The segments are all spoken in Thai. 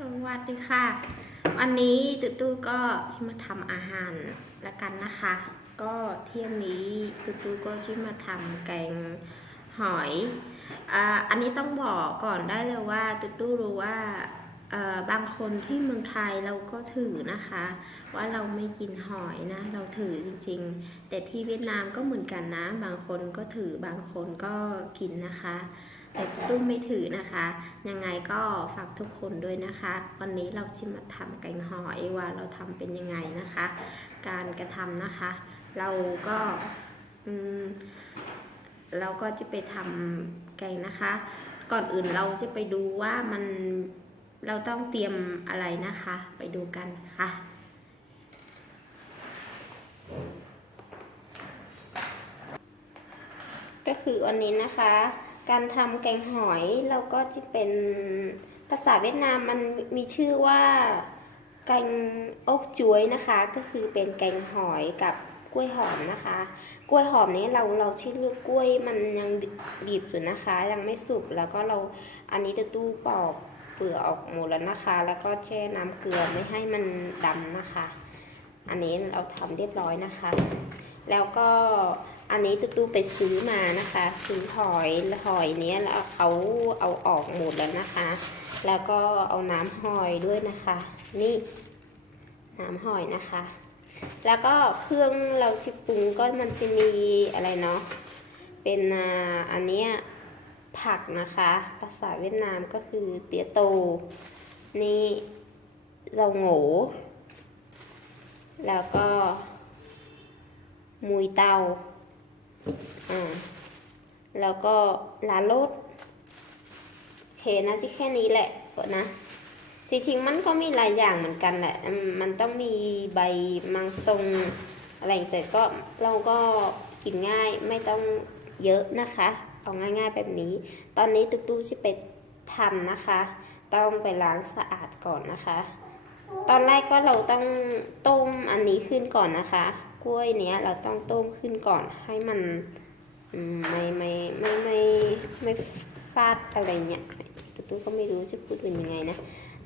สวัสดีค่ะ วันนี้ตุ๊ตู้ก็จะมาทำอาหารละกันนะคะ ก็เที่ยงนี้ตุ๊ตู้ก็จะมาทำแกงหอยอ่าอันนี้ต้องบอกก่อนได้เลยว่าตุ๊ตู้รู้ว่าเอ่อบางคนที่เมืองไทยเราก็ถือนะคะ ว่าเราไม่กินหอยนะ เราถือจริงๆ แต่ที่เวียดนามก็เหมือนกันนะ บางคนก็ถือบางคนก็กินนะคะ แต่ตุ้มไม่ถือนะคะ ยังไงก็ฝากทุกคนด้วยนะคะ วันนี้เราจะมาทำแกงหอยว่าเราทำเป็นยังไงนะคะ การกระทำนะคะ เราก็อืมเราก็จะไปทำแกงนะคะ ก่อนอื่นเราจะไปดูว่ามันเราต้องเตรียมอะไรนะคะ ไปดูกันค่ะก็คือวันนี้นะคะ การทำแกงหอยเราก็จะเป็นภาษาเวียดนามมันมีชื่อว่าแกงอกจ้วยนะคะ ก็คือเป็นแกงหอยกับกล้วยหอมนะคะ กล้วยหอมนี้เราเราใช้เลือกกล้วยมันยังดิบอยู่นะคะ ยังไม่สุกแล้วก็เราอันนี้จะตู้ปอกเปลือกออกหมดแล้วนะคะ แล้วก็แช่น้ำเกลือไม่ให้มันดำนะคะ อันนี้เราทำเรียบร้อยนะคะ แล้วก็ อันนี้ตุ๊ตู้ไปซื้อมานะคะ ซื้อหอยหอยเนี้ยแล้วเอาเอาออกหมดแล้วนะคะ แล้วก็เอาน้ำหอยด้วยนะคะ นี่น้ำหอยนะคะ แล้วก็เครื่องเราชิปรุงก็มันจะมีอะไรเนาะเป็นอ่าอันเนี้ยผักนะคะ ภาษาเวียดนามก็คือเตี๋ยโต นี่เจ้าโง่แล้วก็มุยเตา แล้วก็ลาโลดโอเคนะที่แค่นี้แหละก่อนนะจริงๆมันก็มีหลายอย่างเหมือนกันแหละมมันต้องมีใบมังทรงอะไรแต่ก็เราก็กินง่ายไม่ต้องเยอะนะคะ เอาง่ายๆแบบนี้ ตอนนี้ตุ๊กตู้จะไปทำนะคะ ต้องไปล้างสะอาดก่อนนะคะ ตอนแรกก็เราต้องต้มอันนี้ขึ้นก่อนนะคะ กล้วยเนี้ยเราต้องต้มขึ้นก่อนให้มันไม่ไม่ไม่ไม่ไม่ฟาดอะไรเนี่ยตุ๊กก็ไม่รู้จะพูดเป็นยังไงนะ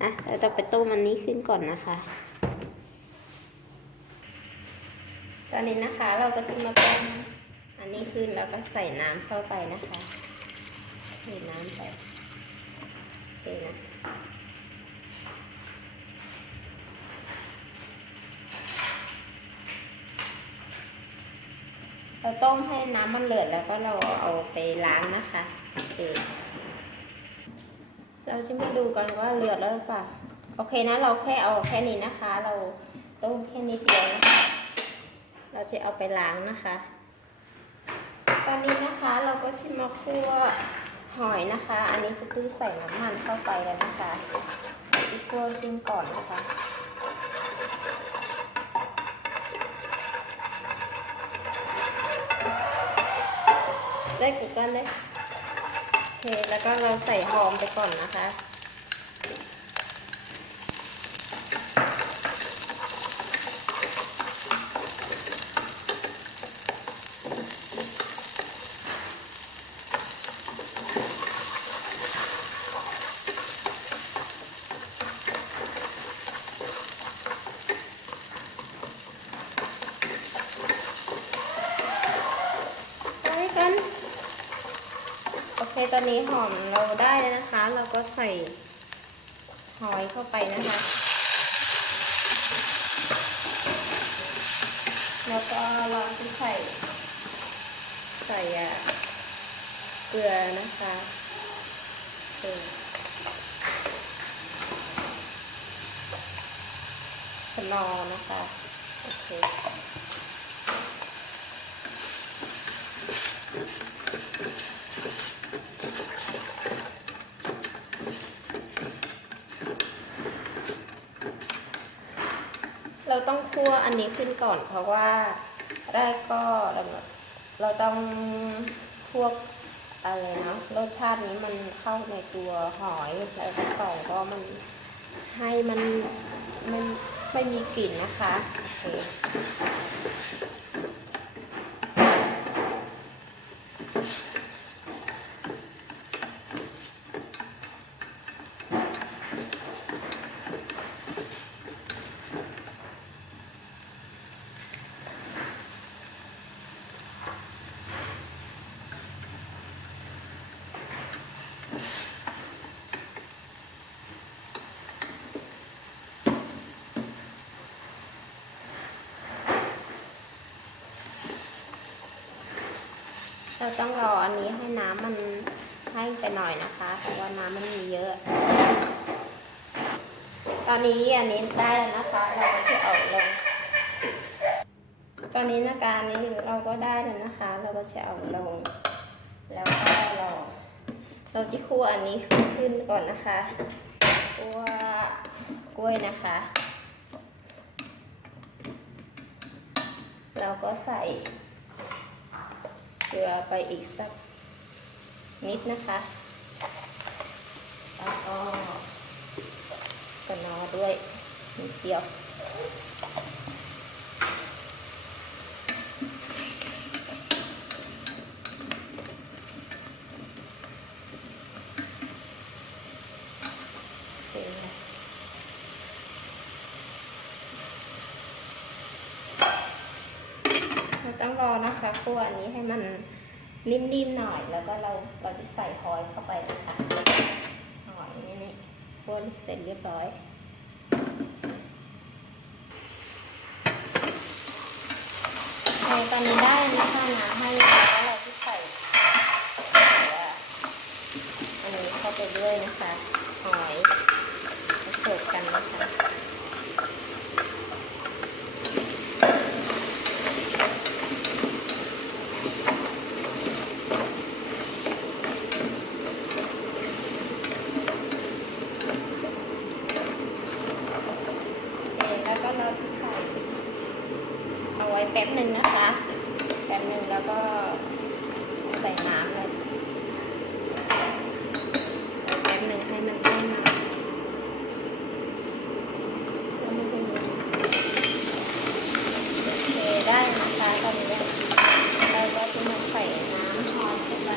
อะเราจะไปต้มอันนี้ขึ้นก่อนนะคะ ตอนนี้นะคะเราก็จะมาต้มอันนี้ขึ้นแล้วก็ใส่น้ำเข้าไปนะคะใส่น้ำไปโอเคนะ เราต้มให้น้ำมันเดือดแล้วก็เราเอาไปล้างนะคะโอเคเราจะมาดูกันว่าเดือดแล้วหรือเปล่าโอเคนะเราแค่เอาแค่นี้นะคะ เราต้มแค่นี้เดียวนะคะเราจะเอาไปล้างนะคะ ตอนนี้นะคะเราก็จะมาคั่วหอยนะคะ อันนี้ตื้อๆใส่น้ำมันเข้าไปแล้วนะคะเราจะคั่วขึ้นก่อนนะคะ ได้กูกันเลยโอเคแล้วก็เราใส่หอมไปก่อนนะคะ ไปกัน โอเค ตอนนี้หอมเราได้แล้วนะคะ เราก็ใส่หอยเข้าไปนะคะ แล้วก็เราจะใส่ ใส่เกลือนะคะเกลือขนอนะคะ โอเค เราต้อง คั่วอันนี้ขึ้นก่อน เพราะว่าแรกก็เราเราต้องพวกอะไรเนาะรสชาตินี้มันเข้าในตัวหอยแล้วก็สองก็มันให้มันมันไม่มีกลิ่นนะคะโอเค เราต้องรออันนี้ให้น้ำมันให้ไปหน่อยนะคะ เพราะว่าน้ำมันมีเยอะ ตอนนี้อันนี้ได้แล้วนะคะ เราก็จะเอาลง ตอนนี้นะคะอันนี้เราก็ได้แล้วนะคะ เราก็จะเอาลง แล้วก็เราเราจะคั่วอันนี้ขึ้นก่อนนะคะคั่วกล้วยนะคะ เราก็ใส่ เกลือไปอีกสักนิดนะคะแล้วก็กระนอด้วยนิดเดียว โอเคค่ะเราต้อง รอนะคะคั่วอันนี้ให้มันนิ่มๆหน่อย แล้วก็เราเราจะใส่หอยเข้าไปนะคะหอยนี่นี่คั่วเสร็จเรียบร้อยเอาตอนนี้ได้นะคะน้ำให้แล้วเราจะใส่ตัวอันนี้เข้าไปด้วยนะคะ หอยผสมกันนะคะ โอเคแล้วก็เราจะใส่เอาไว้แป๊บหนึ่งนะคะ แป๊บหนึ่งแล้วก็ใส่น้ำเลยแป๊บหนึ่งให้มันแห้งหน่อยแล้วมันเป็นยังไงโอเค ได้นะคะตอนนี้เราก็จะมาใส่น้ำหอมเข้าไป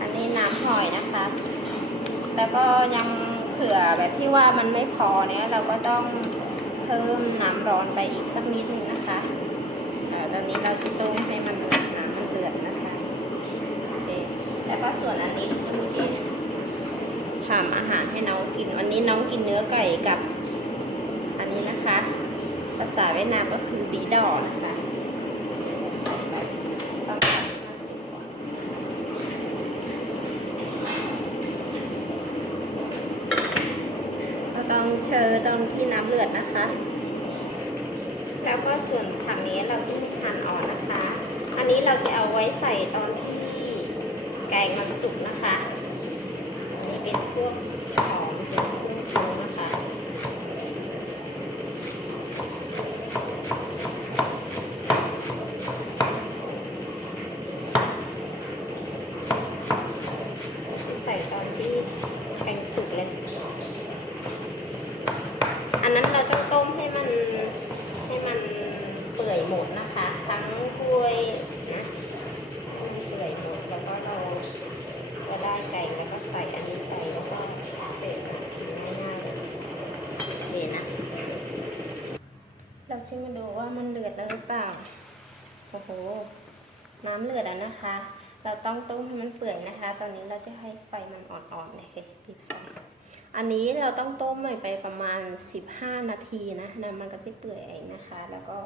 อันนี้น้ำหอยนะคะ แล้วก็ยังเผื่อแบบที่ว่ามันไม่พอเนี่ยเราก็ต้องเพิ่มน้ำร้อนไปอีกสักนิดนึงนะคะตอนนี้เราจะต้มให้มันน้ำมันเดือดนะคะแล้วก็ส่วนอันนี้ดูจิทำอาหารให้น้องกิน วันนี้น้องกินเนื้อไก่กับ อันนี้นะคะ ภาษาเวียดนามก็คือบีดอนะคะต้องทำห้าสิบก่อน ก็ต้องเชอตรงที่น้ำเลือดนะคะ แล้วก็ส่วนผักนี้เราจะหั่นอ่อนนะคะ อันนี้เราจะเอาไว้ใส่ตอนที่แกงมันสุกนะคะนี่เป็นพวกหอมเป็นเครื่องปรุงนะคะ ใส่ตอนที่แกงสุกเลย อันนั้นเราต้องต้มให้มันให้มันเปื่อยหมดนะคะ ทั้งกล้วยนะให้มันเปื่อยหมดแล้วก็เราจะได้ไก่แล้วก็ใส่อันนี้ไปแล้วก็เสร็จง่ายๆเลยนี่นะ มาดูว่ามันเดือดแล้วหรือเปล่า โอ้โห น้ำเดือดแล้วนะคะ เราต้องต้มให้มันเปื่อยนะคะ ตอนนี้เราจะให้ไฟมันอ่อนๆเลยค่ะปิดไฟอันนี้เราต้องต้มไปประมาณ 15 นาทีนะนะมันก็จะเปื่อยเองนะคะ แล้วก็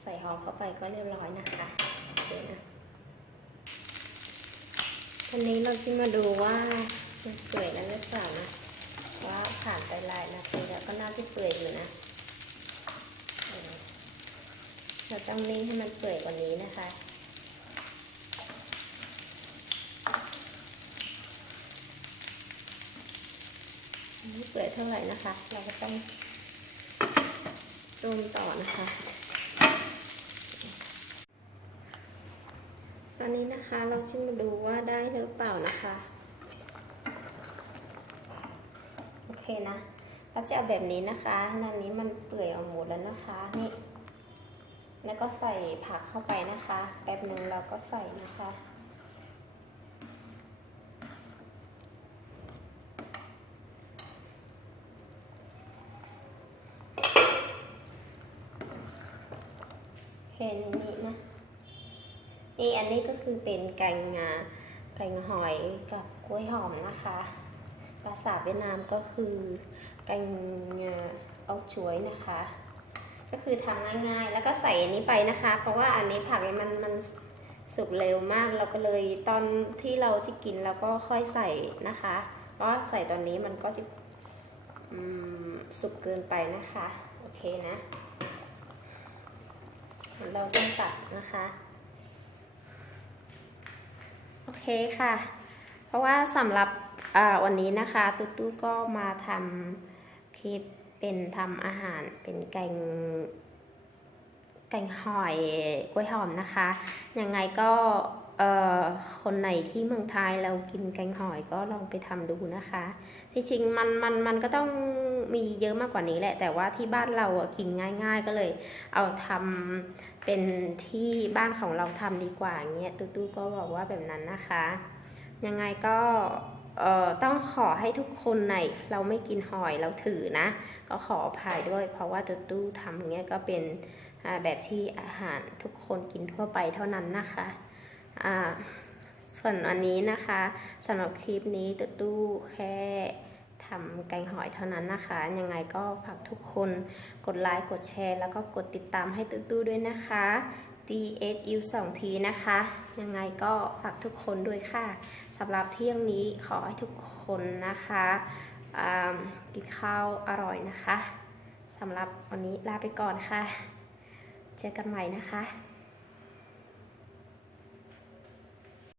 ใส่หอมเข้าไปก็เรียบร้อยนะคะโอเคนะอันนี้เราจะมาดูว่ามันเปื่อยแล้วหรือเปล่านะว่าผ่านไปหลายนาทีแล้วก็น่าจะเปื่อยอยู่นะเออเราต้องนิ่งให้มันเปื่อยกว่านี้นะคะ ไม่เปื่อยเท่าไหร่นะคะ ราก็ต้องต้มต่อนะคะ ตอนนี้นะคะเราชิมมาดูว่าได้หรือเปล่านะคะ โอเคนะเราจะเอาแบบนี้นะคะตอนนี้มันเปื่อยออกหมดแล้วนะคะนี่แล้วก็ใส่ผักเข้าไปนะคะ แป๊บหนึ่งเราก็ใส่นะคะ นี่นี่นะ นี่อันนี้ก็คือเป็นแกงาแกงหอยกับกล้วยหอมนะคะ ภาษาเวียดนามก็คือแกงเอ่อเอาช่วยนะคะ ก็คือทำง่ายๆ แล้วก็ใส่อันนี้ไปนะคะ เพราะว่าอันนี้ผักเนี่ยมันมันสุกเร็วมาก เราก็เลยตอนที่เราจะกินเราก็ค่อยใส่นะคะ เพราะใส่ตอนนี้มันก็จะสุกเกินไปนะคะ โอเคนะ เราต้องตัดนะคะ โอเคค่ะ เพราะว่าสำหรับวันนี้นะคะตุ๊ตู้ก็มาทำคลิปเป็นทำอาหารเป็นแกงแกงหอยกล้วยหอมนะคะ ยังไงก็ คนไหนที่เมืองไทยเรากินแกงหอยก็ลองไปทำดูนะคะ ที่จริงมันมันมันก็ต้องมีเยอะมากกว่านี้แหละ แต่ว่าที่บ้านเราอะกินง่าย ๆ ก็เลย เอาทำเป็นที่บ้านของเราทำดีกว่าอย่างเงี้ยตุ๊ๆก็บอกว่าแบบนั้นนะคะ ยังไงก็เอ่อต้องขอให้ทุกคนในเราไม่กินหอยเราถือนะ ก็ขออภัยด้วย เพราะว่าตุ๊ๆทำอย่างเงี้ยก็เป็นแบบที่อาหารทุกคนกินทั่วไปเท่านั้นนะคะ ส่วนอันนี้นะคะสำหรับคลิปนี้ตุ๊ๆแค่ทำแกงหอยเท่านั้นนะคะ ยังไงก็ฝากทุกคนกดไลค์กดแชร์ แล้วก็กดติดตามให้ตู้ตู้ด้วยนะคะ DSU 2ทีนะคะ ยังไงก็ฝากทุกคนด้วยค่ะสำหรับเที่ยงนี้ขอให้ทุกคนนะคะกินข้าวอร่อยนะคะสำหรับวันนี้ลาไปก่อนค่ะ เจอกันใหม่นะคะ